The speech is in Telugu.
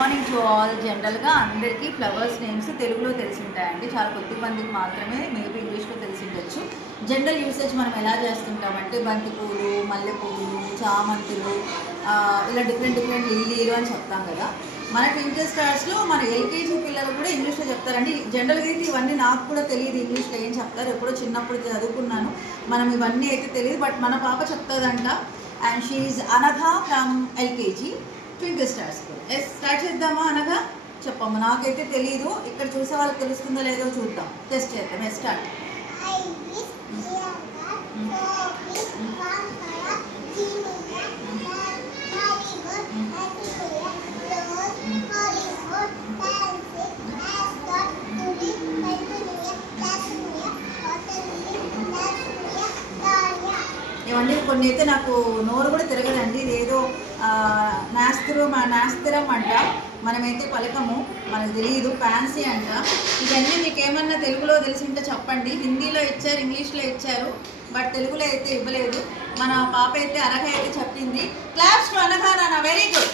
Morning to all. జనరల్గా అందరికీ ఫ్లవర్స్ నేమ్స్ తెలుగులో తెలిసి ఉంటాయండి, చాలా కొద్ది మందికి మాత్రమే మేబీ ఇంగ్లీష్లో తెలిసి ఉండొచ్చు. జనరల్ యూసేజ్ మనం ఎలా చేస్తుంటామంటే బంతిపూలు, మల్లెపూలు, చామంతులు, ఇలా డిఫరెంట్ లిల్లీలు అని చెప్తాం కదా. మన ట్వింకిల్ స్టార్స్లో మన ఎల్కేజీ పిల్లలు కూడా ఇంగ్లీష్లో చెప్తారండి. జనరల్గా అయితే ఇవన్నీ నాకు కూడా తెలియదు ఇంగ్లీష్లో ఏం చెప్తారు, ఎప్పుడో చిన్నప్పుడు చదువుకున్నాను. మనం ఇవన్నీ అయితే తెలియదు, బట్ మన పాప చెప్తుందంట. And she is Anagha from LKG twinkle stars. Start చేద్దామా? అనగా చెప్పమ్మా, నాకైతే తెలీదు, ఇక్కడ చూసే వాళ్ళకి తెలుస్తుందో లేదో చూద్దాం, టెస్ట్ చేద్దాం. స్టార్ట్. ఇవన్నీ కొన్ని అయితే నాకు నోరు కూడా తిరగదండి. ఇదేదో నాస్తిరం అంట, మనమైతే పలకము, మనకు తెలియదు. ఫ్యాన్సీ అంట. ఇవన్నీ మీకు ఏమన్నా తెలుగులో తెలిసింటే చెప్పండి. హిందీలో ఇచ్చారు, ఇంగ్లీష్లో ఇచ్చారు, బట్ తెలుగులో అయితే ఇవ్వలేదు. మన పాప అయితే అనఘ అయితే చెప్పింది. క్లాప్స్ టు అనఘ నాన్న, వెరీ గుడ్.